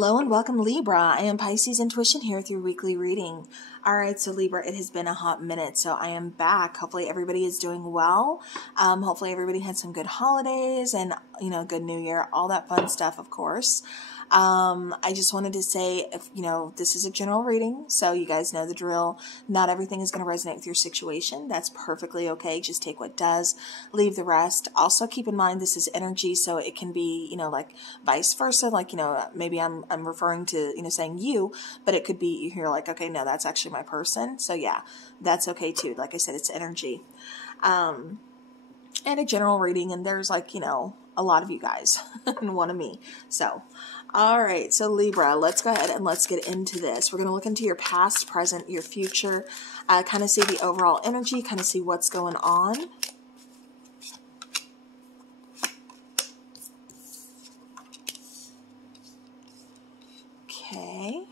Hello and welcome, Libra. I am Pisces Intuition here with your weekly reading. Alright, so Libra, it has been a hot minute, so I am back. Hopefully everybody is doing well. Hopefully everybody had some good holidays and, good New Year, all that fun stuff, of course. I just wanted to say, this is a general reading, so you guys know the drill. Not everything is going to resonate with your situation. That's perfectly okay. Just take what does, leave the rest. Also keep in mind this is energy, so it can be, like vice versa. Like, maybe I'm referring to, saying you, but it could be you're like, okay, no, that's actually my person. So yeah, that's okay too. Like I said, it's energy. And a general reading, and there's like, a lot of you guys and one of me. So, all right. So Libra, let's go ahead and let's get into this. We're going to look into your past, present, your future, kind of see the overall energy, kind of see what's going on. Okay.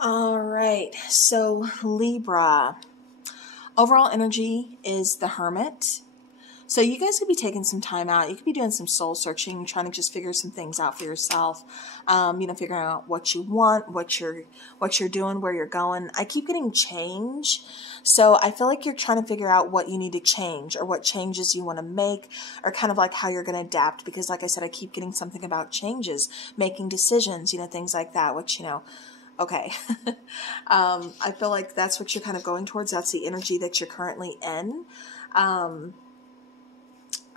All right, so Libra, overall energy is the Hermit. So you guys could be taking some time out. You could be doing some soul searching, trying to just figure some things out for yourself. Figuring out what you want, what you're doing, where you're going. I keep getting change. So I feel like you're trying to figure out what you need to change or what changes you want to make or kind of like how you're going to adapt. Because like I said, I keep getting something about changes, making decisions, things like that, which, okay. I feel like that's what you're kind of going towards. That's the energy that you're currently in.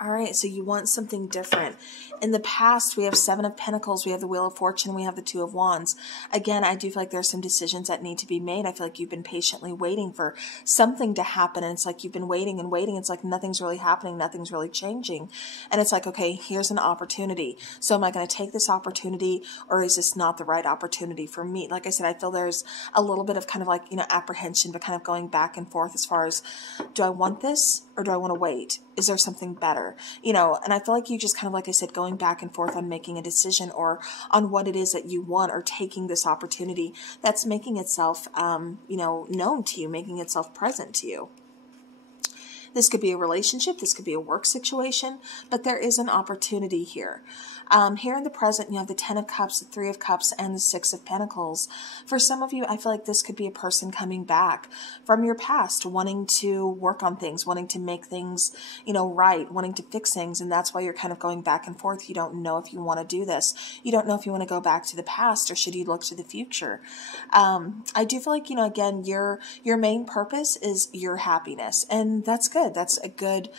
All right, so you want something different. In the past, we have Seven of Pentacles, we have the Wheel of Fortune, we have the Two of Wands. Again, I do feel like there's some decisions that need to be made. I feel like you've been patiently waiting for something to happen, and it's like you've been waiting and waiting. It's like nothing's really happening, nothing's really changing. And it's like, okay, here's an opportunity. So am I going to take this opportunity, or is this not the right opportunity for me? Like I said, I feel there's a little bit of kind of like, apprehension, but kind of going back and forth as far as, do I want this or do I want to wait? Is there something better? And I feel like you just kind of, like I said, going back and forth on making a decision or on what it is that you want or taking this opportunity that's making itself, known to you, making itself present to you. This could be a relationship, this could be a work situation, but there is an opportunity here. Here in the present, you have the Ten of Cups, the Three of Cups, and the Six of Pentacles. For some of you, I feel like this could be a person coming back from your past, wanting to work on things, wanting to make things, right, wanting to fix things, and that's why you're kind of going back and forth. You don't know if you want to do this. You don't know if you want to go back to the past or should you look to the future. I do feel like, again, your main purpose is your happiness, and that's good. That's a good,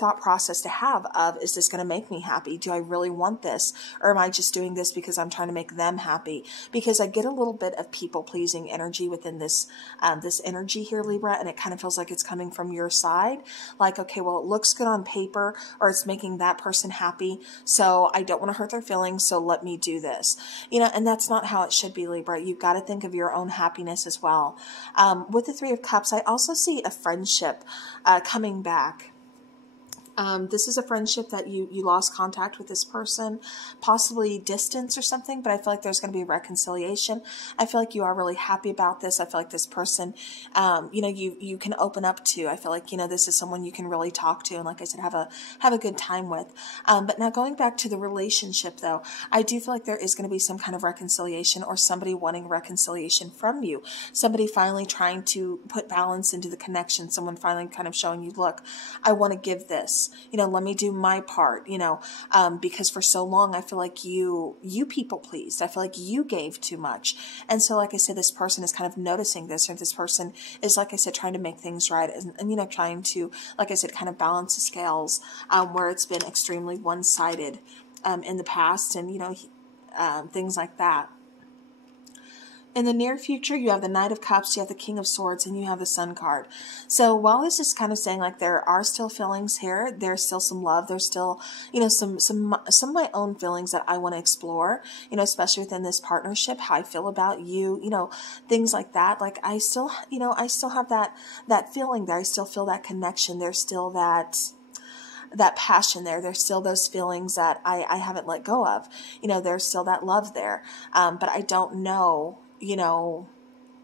thought process to have of, is this going to make me happy? Do I really want this? Or am I just doing this because I'm trying to make them happy? Because I get a little bit of people-pleasing energy within this this energy here, Libra, and it kind of feels like it's coming from your side. Like, okay, well, it looks good on paper, or it's making that person happy, so I don't want to hurt their feelings, so let me do this. And that's not how it should be, Libra. You've got to think of your own happiness as well. With the Three of Cups, I also see a friendship coming back. This is a friendship that you lost contact with this person, possibly distance or something, but I feel like there's going to be reconciliation. I feel like you are really happy about this. I feel like this person, you can open up to. I feel like, this is someone you can really talk to and, like I said, have a good time with. But now going back to the relationship, though, I do feel like there is going to be some kind of reconciliation or somebody wanting reconciliation from you. Somebody finally trying to put balance into the connection. Someone finally kind of showing you, look, I want to give this. Let me do my part, because for so long, I feel like you people pleased. I feel like you gave too much. And so, like I said, this person is kind of noticing this, or this person is, like I said, trying to make things right and trying to, like I said, kind of balance the scales, where it's been extremely one-sided, in the past and, things like that. In the near future, you have the Knight of Cups, you have the King of Swords, and you have the Sun card. So while this is kind of saying like there are still feelings here, there's still some love, there's still, some of my own feelings that I want to explore, especially within this partnership, how I feel about you, things like that. Like I still have that feeling there. I still feel that connection. There's still that, that passion there. There's still those feelings that I haven't let go of. You know, there's still that love there. But I don't know, you know,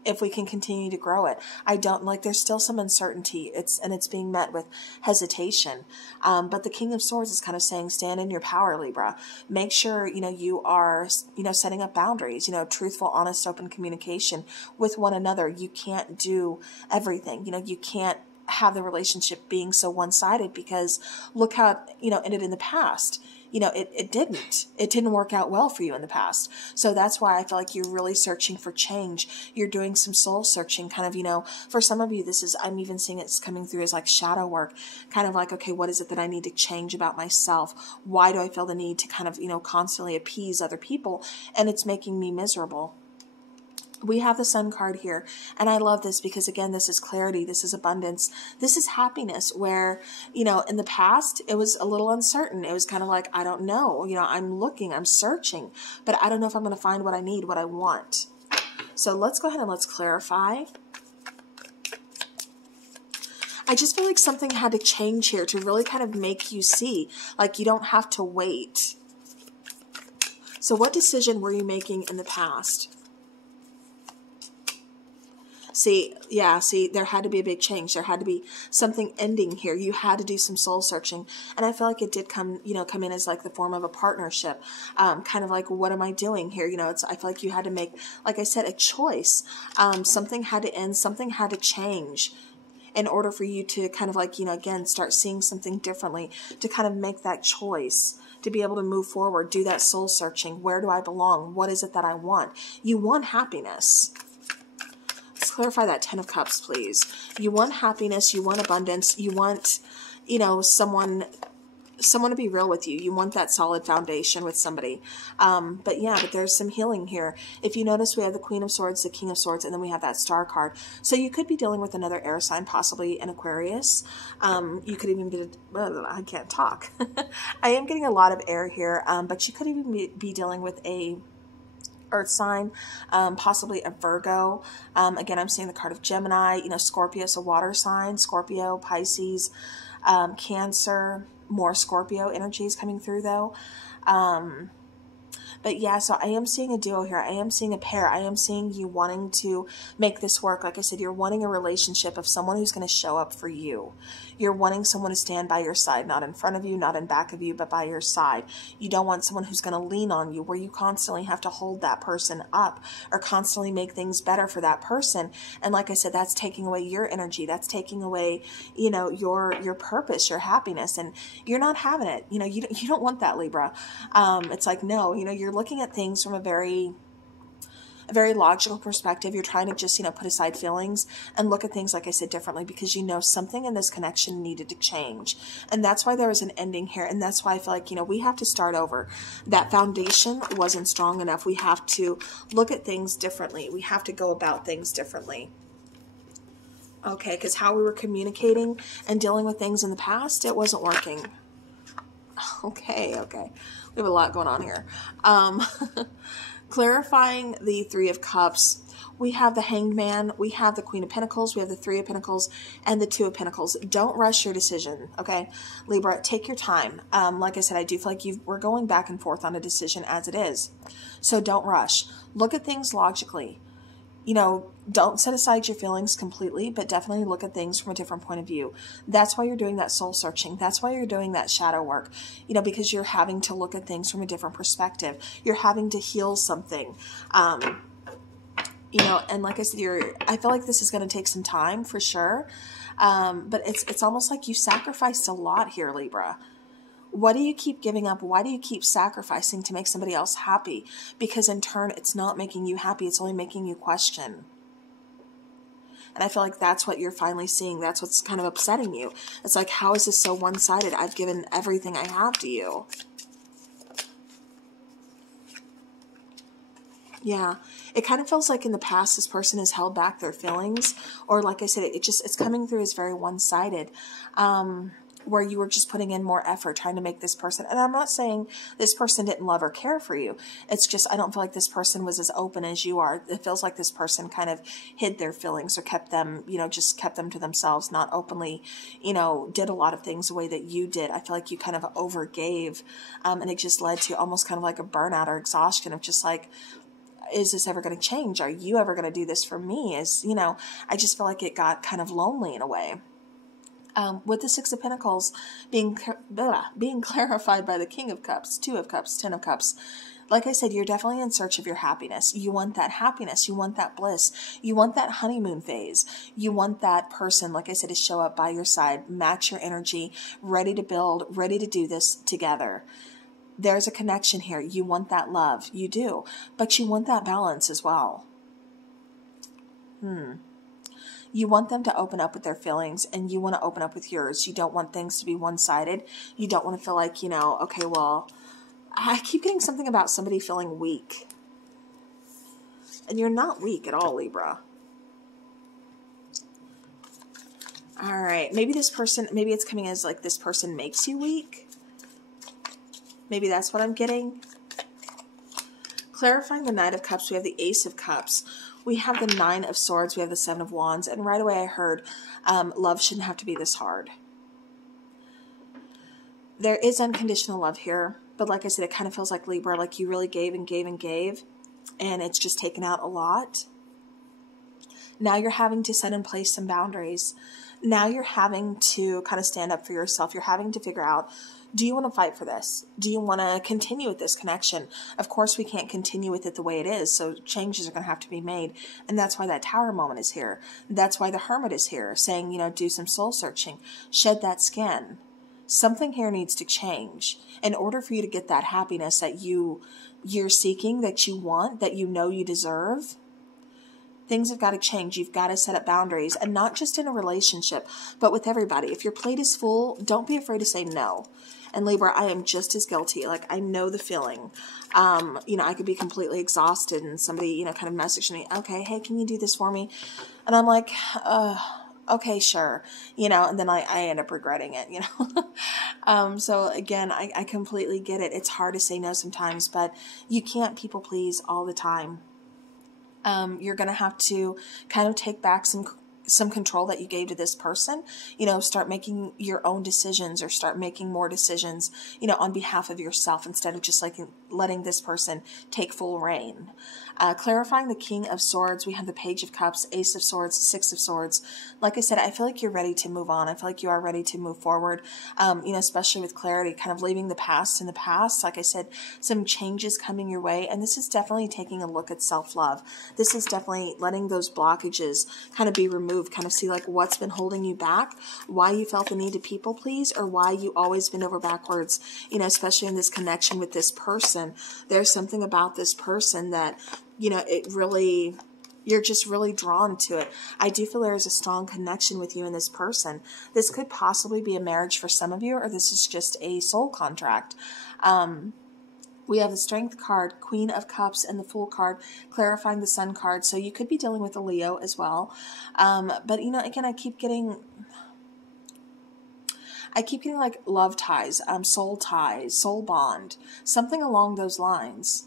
if we can continue to grow it. I don't, like, there's still some uncertainty. It's being met with hesitation. But the King of Swords is kind of saying, stand in your power, Libra. Make sure, you know, you are, you know, setting up boundaries, you know, truthful, honest, open communication with one another. You can't do everything. You know, you can't have the relationship being so one-sided, because look how, you know, ended in the past. You know, it didn't work out well for you in the past. So that's why I feel like you're really searching for change. You're doing some soul searching, kind of, you know, for some of you, this is, I'm even seeing it's coming through as like shadow work, kind of like, okay, what is it that I need to change about myself? Why do I feel the need to kind of, you know, constantly appease other people? And it's making me miserable. We have the Sun card here, and I love this because, again, this is clarity, this is abundance, this is happiness, where, you know, in the past, it was a little uncertain. It was kind of like, I don't know, you know, I'm looking, I'm searching, but I don't know if I'm going to find what I need, what I want. So let's go ahead and let's clarify. I just feel like something had to change here to really kind of make you see, like, you don't have to wait. So what decision were you making in the past? See, yeah, see, there had to be a big change. There had to be something ending here. You had to do some soul searching. And I feel like it did come, you know, come in as like the form of a partnership. Kind of like, what am I doing here? You know, I feel like you had to make, like I said, a choice. Something had to end. Something had to change in order for you to kind of like, you know, again, start seeing something differently, to kind of make that choice, to be able to move forward, do that soul searching. Where do I belong? What is it that I want? You want happiness. Let's clarify that 10 of Cups, please. You want happiness, you want abundance, you want, you know, someone to be real with you. You want that solid foundation with somebody. But yeah, but there's some healing here. If you notice, we have the Queen of Swords, the King of Swords, and then we have that Star card. So you could be dealing with another air sign, possibly an Aquarius. You could even be, I can't talk. I am getting a lot of air here, but you could even be dealing with a Earth sign, possibly a Virgo. Again, I'm seeing the card of Gemini, you know, Scorpio, so water sign, Scorpio, Pisces, Cancer, more Scorpio energies coming through though. But yeah, so I am seeing a duo here. I am seeing a pair. I am seeing you wanting to make this work. Like I said, you're wanting a relationship of someone who's going to show up for you. You're wanting someone to stand by your side, not in front of you, not in back of you, but by your side. You don't want someone who's going to lean on you, where you constantly have to hold that person up or constantly make things better for that person. And like I said, that's taking away your energy. That's taking away, you know, your purpose, your happiness, and you're not having it. You know, you don't want that, Libra. It's like, no, you know, you're looking at things from a very logical perspective. You're trying to just, you know, put aside feelings and look at things, like I said, differently, because you know something in this connection needed to change. And that's why there was an ending here. And that's why I feel like, you know, we have to start over. That foundation wasn't strong enough. We have to look at things differently. We have to go about things differently. Okay, because how we were communicating and dealing with things in the past, it wasn't working. Okay. We have a lot going on here. Clarifying the Three of Cups, we have the Hanged Man, we have the Queen of Pentacles, we have the Three of Pentacles, and the Two of Pentacles. Don't rush your decision, okay? Libra, take your time. Like I said, I do feel like we're going back and forth on a decision as it is. So don't rush. Look at things logically. You know, don't set aside your feelings completely, but definitely look at things from a different point of view. That's why you're doing that soul searching. That's why you're doing that shadow work, you know, because you're having to look at things from a different perspective. You're having to heal something. You know, and like I said, I feel like this is going to take some time for sure. But it's almost like you sacrificed a lot here, Libra. What do you keep giving up? Why do you keep sacrificing to make somebody else happy? Because in turn, it's not making you happy. It's only making you question. And I feel like that's what you're finally seeing. That's what's kind of upsetting you. It's like, how is this so one-sided? I've given everything I have to you. Yeah, it kind of feels like in the past this person has held back their feelings, or like I said, it's coming through as very one-sided. where you were just putting in more effort trying to make this person, and I'm not saying this person didn't love or care for you. It's just, I don't feel like this person was as open as you are. It feels like this person kind of hid their feelings or kept them, just kept them to themselves, not openly, did a lot of things the way that you did. I feel like you kind of overgave, and it just led to almost kind of like a burnout or exhaustion of just like, is this ever going to change? Are you ever going to do this for me? I just feel like it got kind of lonely in a way. With the Six of Pentacles being clarified by the King of Cups, Two of Cups, Ten of Cups. Like I said, you're definitely in search of your happiness. You want that happiness. You want that bliss. You want that honeymoon phase. You want that person, like I said, to show up by your side, match your energy, ready to build, ready to do this together. There's a connection here. You want that love. You do. But you want that balance as well. You want them to open up with their feelings, and you want to open up with yours. You don't want things to be one-sided. You don't want to feel like, okay, well, I keep getting something about somebody feeling weak. And you're not weak at all, Libra. All right. Maybe this person, maybe it's coming as like this person makes you weak. Maybe that's what I'm getting. Clarifying the Knight of Cups, we have the Ace of Cups. We have the Nine of Swords. We have the Seven of Wands. And right away I heard love shouldn't have to be this hard. There is unconditional love here. But like I said, it kind of feels like, Libra, like you really gave and gave and gave. And it's just taken out a lot. Now you're having to set in place some boundaries. Now you're having to kind of stand up for yourself. You're having to figure out, do you want to fight for this? Do you want to continue with this connection? Of course, we can't continue with it the way it is, so changes are going to have to be made. And that's why that Tower moment is here. That's why the Hermit is here, saying, do some soul searching. Shed that skin. Something here needs to change in order for you to get that happiness that you're seeking, that you want, that you deserve. Things have got to change. You've got to set up boundaries, and not just in a relationship, but with everybody. If your plate is full, don't be afraid to say no. And Libra, I am just as guilty. Like, I know the feeling. I could be completely exhausted and somebody, kind of messaged me, okay, hey, can you do this for me? And I'm like, okay, sure. And then I end up regretting it, So again, I completely get it. It's hard to say no sometimes, but you can't people please all the time. You're going to have to kind of take back some control that you gave to this person, start making your own decisions, or start making more decisions, on behalf of yourself, instead of just like letting this person take full reign. Clarifying the King of Swords, we have the Page of Cups, Ace of Swords, Six of Swords. Like I said, I feel like you're ready to move on. I feel like you are ready to move forward, especially with clarity, kind of leaving the past in the past. Like I said, some changes coming your way, and this is definitely taking a look at self-love. This is definitely letting those blockages kind of be removed, kind of see like what's been holding you back, why you felt the need to people please, or why you always been over backwards, especially in this connection with this person. There's something about this person that, you're just really drawn to it. I do feel there is a strong connection with you and this person. This could possibly be a marriage for some of you, or this is just a soul contract. We have the Strength card, Queen of Cups, and the Fool card, clarifying the Sun card. So you could be dealing with a Leo as well. But, again, I keep getting like love ties, soul bond, something along those lines.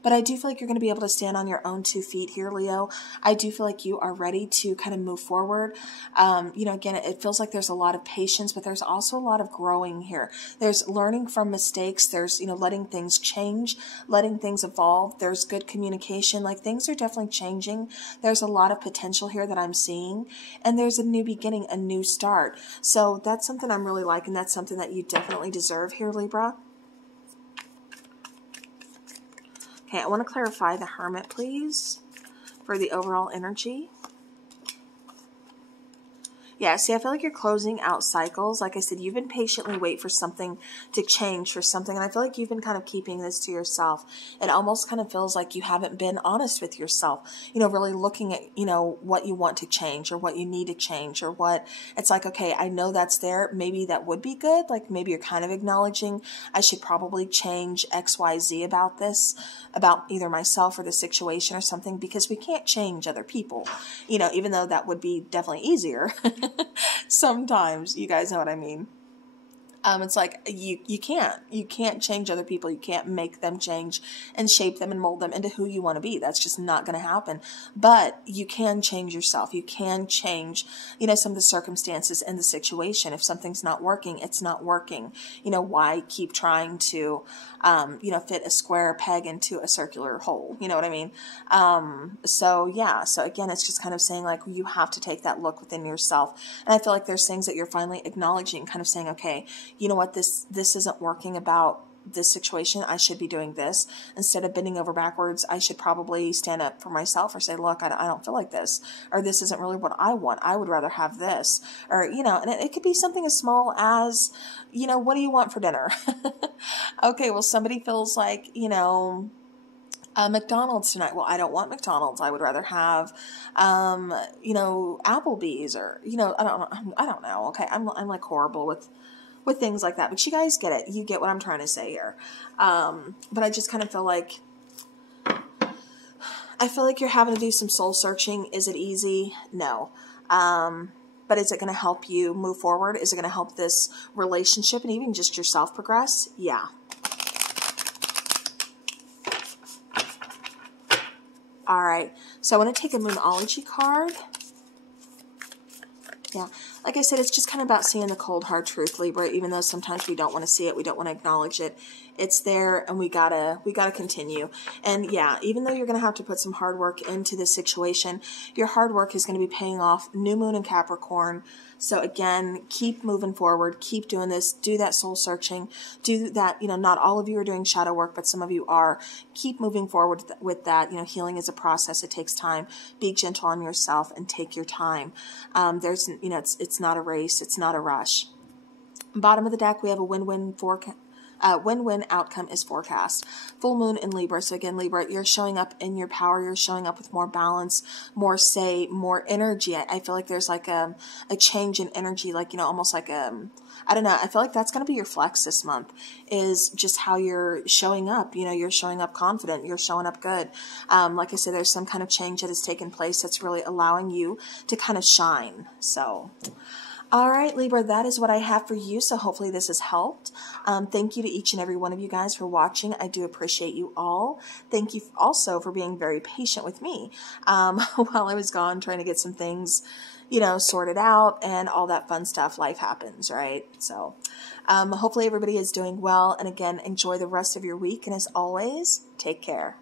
But I do feel like you're going to be able to stand on your own 2 feet here, Leo. I do feel like you are ready to kind of move forward. Again, it feels like there's a lot of patience, but there's also a lot of growing here. There's learning from mistakes. There's, letting things change, letting things evolve. There's good communication. Like, things are definitely changing. There's a lot of potential here that I'm seeing. And there's a new beginning, a new start. So that's something I'm really liking. That's something that you definitely deserve here, Libra. Okay, I want to clarify the Hermit, please, for the overall energy. Yeah, see, I feel like you're closing out cycles. Like I said, you've been patiently waiting for something to change, for something. And I feel like you've been kind of keeping this to yourself. It almost kind of feels like you haven't been honest with yourself, really looking at, what you want to change, or what you need to change, or what it's like, okay, I know that's there. Maybe that would be good. Like, maybe you're kind of acknowledging I should probably change X, Y, Z about this, about either myself or the situation or something, because we can't change other people, even though that would be definitely easier. Sometimes, you guys know what I mean. It's like you can't change other people. You can't make them change and shape them and mold them into who you want to be. That's just not going to happen. But you can change yourself. You can change, some of the circumstances and the situation. If something's not working, it's not working. Why keep trying to, fit a square peg into a circular hole? You know what I mean? So yeah. So again, it's just kind of saying like, you have to take that look within yourself. And I feel like there's things that you're finally acknowledging, kind of saying, okay, you know what, this isn't working about this situation. I should be doing this. Instead of bending over backwards, I should probably stand up for myself or say, look, I don't feel like this, or this isn't really what I want. I would rather have this, or, and it could be something as small as, what do you want for dinner? Okay, well, somebody feels like, McDonald's tonight. Well, I don't want McDonald's. I would rather have, Applebee's, or, I don't know. Okay. I'm like horrible with things like that, but you guys get it. You get what I'm trying to say here. But I just kind of feel like, you're having to do some soul searching. Is it easy? No. But is it going to help you move forward? Is it going to help this relationship and even just yourself progress? Yeah. All right. So I want to take a Moonology card. Yeah. Like I said, it's just kind of about seeing the cold, hard truth, Libra, even though sometimes we don't want to see it. We don't want to acknowledge it. It's there, and we gotta continue. And yeah, even though you're going to have to put some hard work into this situation, your hard work is going to be paying off. New moon in Capricorn. So again, keep moving forward. Keep doing this. Do that soul searching. Do that. Not all of you are doing shadow work, but some of you are. Keep moving forward with that. Healing is a process. It takes time. Be gentle on yourself and take your time. It's not a race. It's not a rush. Bottom of the deck, we have a win-win forecast. Win-win outcome is forecast. Full moon in Libra. So again, Libra, you're showing up in your power. You're showing up with more balance, more say, more energy. I feel like there's like a change in energy, like, almost like I don't know. I feel like that's going to be your flex this month, is just how you're showing up. You're showing up confident. You're showing up good. Like I said, there's some kind of change that has taken place that's really allowing you to kind of shine. So, all right, Libra, that is what I have for you. So hopefully this has helped. Thank you to each and every one of you guys for watching. I do appreciate you all. Thank you also for being very patient with me while I was gone trying to get some things, sorted out and all that fun stuff. Life happens, right? So hopefully everybody is doing well. And again, enjoy the rest of your week. And as always, take care.